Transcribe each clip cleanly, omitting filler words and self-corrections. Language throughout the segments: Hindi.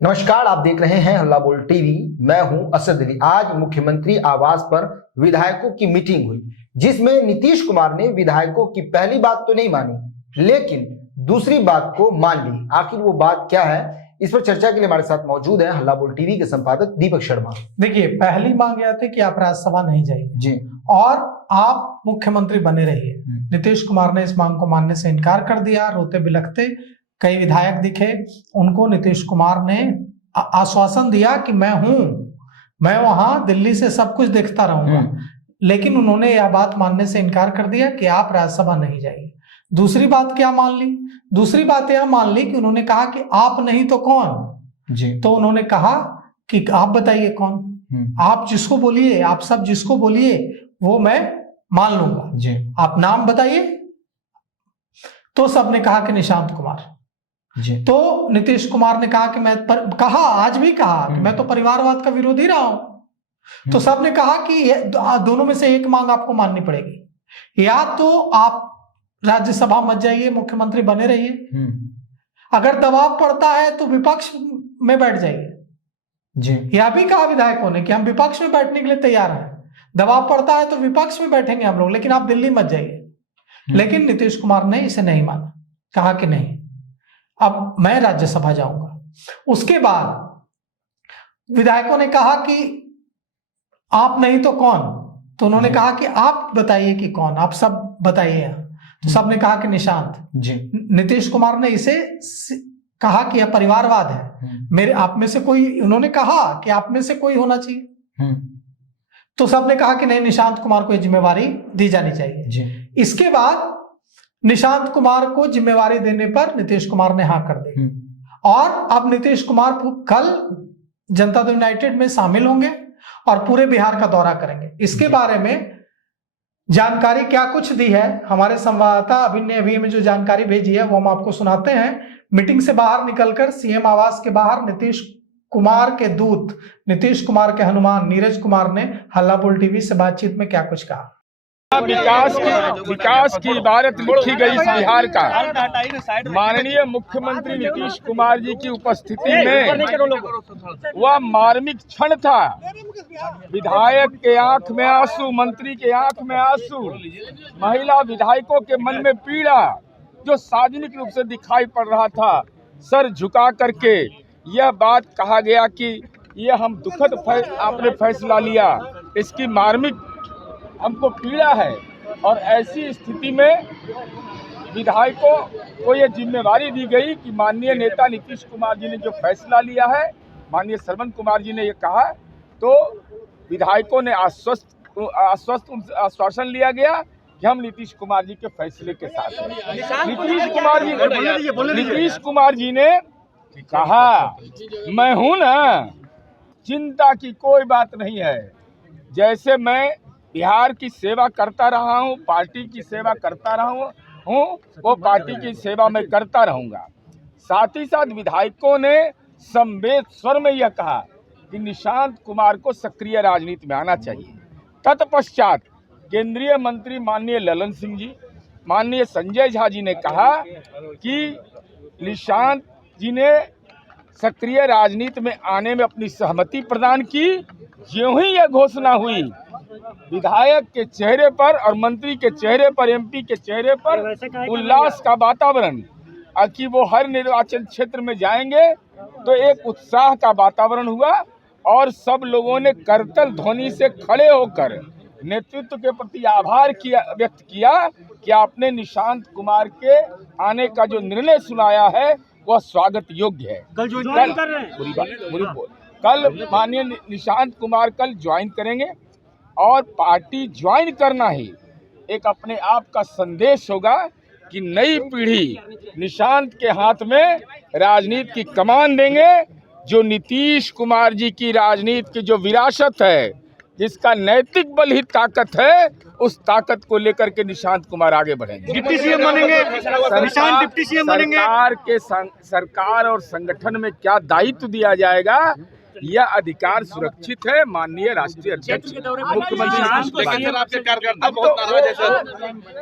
नमस्कार, आप देख रहे हैं हल्ला बोल टीवी। मैं हूं असद अली। आज मुख्यमंत्री आवास पर विधायकों की मीटिंग हुई, जिसमें नीतीश कुमार ने विधायकों की पहली बात तो नहीं मानी, लेकिन दूसरी बात को मान ली। आखिर वो बात क्या है, इस पर चर्चा के लिए हमारे साथ मौजूद है हल्ला बोल टीवी के संपादक दीपक शर्मा। देखिए, पहली मांग यह थी कि आप राज्यसभा नहीं जाइए जी, और आप मुख्यमंत्री बने रहिए। नीतीश कुमार ने इस मांग को मानने से इनकार कर दिया। रोते बिलखते कई विधायक दिखे, उनको नीतीश कुमार ने आश्वासन दिया कि मैं वहां दिल्ली से सब कुछ देखता रहूंगा, लेकिन उन्होंने यह बात मानने से इनकार कर दिया कि आप राज्यसभा नहीं जाइए। दूसरी बात क्या मान ली? दूसरी बात यह मान ली कि उन्होंने कहा कि आप नहीं तो कौन जी। तो उन्होंने कहा कि आप बताइए कौन, आप जिसको बोलिए, आप सब जिसको बोलिए वो मैं मान लूंगा जी। आप नाम बताइए। तो सबने कहा कि निशांत कुमार जी। तो नीतीश कुमार ने कहा कि आज भी कहा कि मैं तो परिवारवाद का विरोधी रहा हूं। तो सबने कहा कि दोनों में से एक मांग आपको माननी पड़ेगी, या तो आप राज्यसभा मत जाइए, मुख्यमंत्री बने रहिए, अगर दबाव पड़ता है तो विपक्ष में बैठ जाइए। जी। यह भी कहा विधायकों ने कि हम विपक्ष में बैठने के लिए तैयार हैं, दबाव पड़ता है तो विपक्ष में बैठेंगे हम लोग, लेकिन आप दिल्ली मत जाइए। लेकिन नीतीश कुमार ने इसे नहीं माना, कहा कि नहीं, अब मैं राज्यसभा जाऊंगा। उसके बाद विधायकों ने कहा कि आप नहीं तो कौन, तो उन्होंने कहा कि आप बताइए कि कौन, आप सब बताइए। तो सबने कहा कि निशांत जी। नीतीश कुमार ने इसे कहा कि यह परिवारवाद है, मेरे आप में से कोई, उन्होंने कहा कि आप में से कोई होना चाहिए। तो सबने कहा कि नहीं, निशांत कुमार को जिम्मेवारी दी जानी चाहिए जी। इसके बाद निशांत कुमार को जिम्मेवारी देने पर नीतीश कुमार ने हाँ कर दी, और अब नीतीश कुमार कल जनता दल यूनाइटेड में शामिल होंगे और पूरे बिहार का दौरा करेंगे। इसके बारे में जानकारी क्या कुछ दी है हमारे संवाददाता अभी में जो जानकारी भेजी है वो हम आपको सुनाते हैं। मीटिंग से बाहर निकलकर सीएम आवास के बाहर नीतीश कुमार के दूत, नीतीश कुमार के हनुमान नीरज कुमार ने हल्ला बोल टीवी से बातचीत में क्या कुछ कहा। विकास की इबारत लिखी गई इस बिहार का माननीय मुख्यमंत्री नीतीश कुमार जी की उपस्थिति में वह मार्मिक क्षण था। विधायक के आंख में आंसू, मंत्री के आंख में आंसू, महिला विधायकों के मन में पीड़ा जो सार्वजनिक रूप से दिखाई पड़ रहा था। सर झुका करके यह बात कहा गया कि यह हम दुखद आपने फैसला लिया, इसकी मार्मिक हमको पीड़ा है। और ऐसी स्थिति में विधायकों को ये जिम्मेवारी दी गई कि माननीय नेता नीतीश कुमार जी ने जो फैसला लिया है, माननीय श्रवण कुमार जी ने ये कहा, तो विधायकों ने आश्वासन लिया गया कि हम नीतीश कुमार जी के फैसले के साथ हैं। नीतीश कुमार जी ने कहा, मैं हूं ना, चिंता की कोई बात नहीं है। जैसे मैं बिहार की सेवा करता रहा हूँ, पार्टी की सेवा करता रहा हूँ, वो पार्टी की सेवा मैं करता रहूँगा। साथ ही साथ विधायकों ने संवेद स्वर में यह कहा कि निशांत कुमार को सक्रिय राजनीति में आना चाहिए। तत्पश्चात केंद्रीय मंत्री माननीय ललन सिंह जी, माननीय संजय झा जी ने कहा कि निशांत जी ने सक्रिय राजनीति में आने में अपनी सहमति प्रदान की। ज्यों ही यह घोषणा हुई, विधायक के चेहरे पर और मंत्री के चेहरे पर, एमपी के चेहरे पर उल्लास का वातावरण, कि वो हर निर्वाचन क्षेत्र में जाएंगे, तो एक उत्साह का वातावरण हुआ और सब लोगों ने करतल ध्वनि से खड़े होकर नेतृत्व के प्रति आभार व्यक्त किया कि आपने निशांत कुमार के आने का जो निर्णय सुनाया है वह स्वागत योग्य है। कल माननीय निशांत कुमार कल ज्वाइन करेंगे और पार्टी ज्वाइन करना ही एक अपने आप का संदेश होगा कि नई पीढ़ी निशांत के हाथ में राजनीति की कमान देंगे। जो नीतीश कुमार जी की राजनीति की जो विरासत है, जिसका नैतिक बल ही ताकत है, उस ताकत को लेकर के निशांत कुमार आगे बढ़ेंगे। डिप्टी सीएम बनेंगे, निशांत डिप्टी सीएम बनेंगे। सरकार और संगठन में क्या दायित्व दिया जाएगा, यह अधिकार सुरक्षित है माननीय राष्ट्रीय अध्यक्ष मुख्यमंत्री।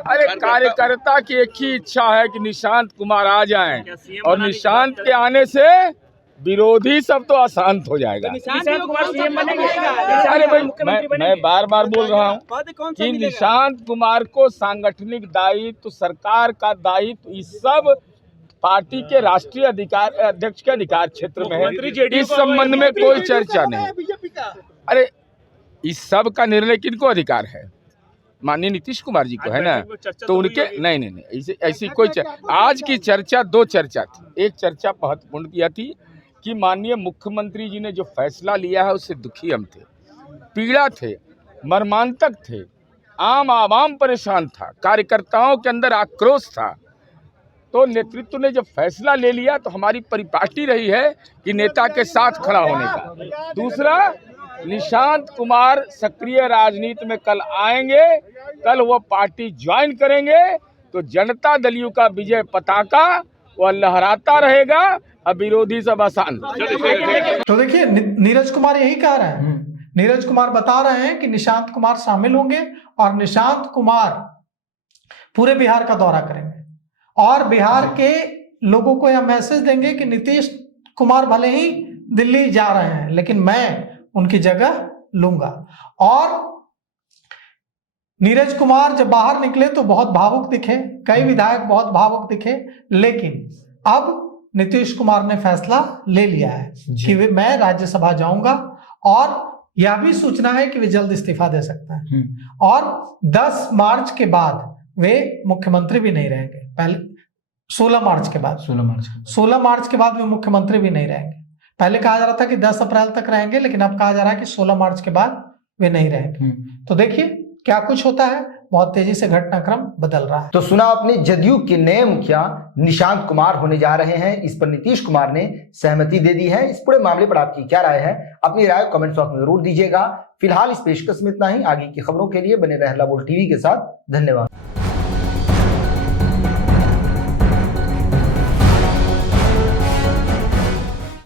अरे कार्यकर्ता की एक ही इच्छा है कि निशांत कुमार आ जाएं, और निशांत के आने से विरोधी सब तो अशांत हो जाएगा। निशांत कुमार सीएम बनेंगे? अरे भाई मैं बार बार बोल रहा हूँ कि निशांत कुमार को सांगठनिक दायित्व, सरकार का दायित्व, इस सब पार्टी के राष्ट्रीय अध्यक्ष के अधिकार क्षेत्र में है। इस संबंध में कोई चर्चा नहीं। अरे इस सब का निर्णय किनको अधिकार है? माननीय नीतीश कुमार जी को है ना, तो उनके नहीं ऐसी कोई आज की चर्चा दो चर्चा थी। एक चर्चा महत्वपूर्ण किया थी कि माननीय मुख्यमंत्री जी ने जो फैसला लिया है उससे दुखी हम थे, पीड़ा थे, मर्मांतक थे, आम आवाम परेशान था, कार्यकर्ताओं के अंदर आक्रोश था। तो नेतृत्व ने जब फैसला ले लिया तो हमारी परिपाटी रही है कि नेता के साथ खड़ा होने का। दूसरा, निशांत कुमार सक्रिय राजनीति में कल आएंगे, कल वो पार्टी ज्वाइन करेंगे तो जनता दल यू का विजय पताका वह लहराता रहेगा। अब विरोधी सब आसान। तो देखिए नीरज कुमार यही कह रहे हैं। नीरज कुमार बता रहे हैं कि निशांत कुमार शामिल होंगे और निशांत कुमार पूरे बिहार का दौरा करेंगे और बिहार के लोगों को यह मैसेज देंगे कि नीतीश कुमार भले ही दिल्ली जा रहे हैं लेकिन मैं उनकी जगह लूंगा। और नीरज कुमार जब बाहर निकले तो बहुत भावुक दिखे, कई विधायक बहुत भावुक दिखे, लेकिन अब नीतीश कुमार ने फैसला ले लिया है कि मैं राज्यसभा जाऊंगा और यह भी सूचना है कि वे जल्द इस्तीफा दे सकते हैं और 10 मार्च के बाद वे मुख्यमंत्री भी नहीं रहेंगे। पहले 16 मार्च के बाद वे मुख्यमंत्री भी नहीं रहेंगे। पहले कहा जा रहा था कि 10 अप्रैल तक रहेंगे, लेकिन अब कहा जा रहा है कि 16 मार्च के बाद वे नहीं रहेंगे। तो देखिए क्या कुछ होता है, बहुत तेजी से घटनाक्रम बदल रहा है। तो सुना आपने, जदयू के नए मुखिया निशांत कुमार होने जा रहे हैं। इस पर नीतीश कुमार ने सहमति दे दी है। इस पूरे मामले पर आपकी क्या राय है? अपनी राय कमेंट बॉक्स में जरूर दीजिएगा। फिलहाल इस पेशकश में इतना ही। आगे की खबरों के लिए बने रहे हल्ला बोल टीवी के साथ। धन्यवाद।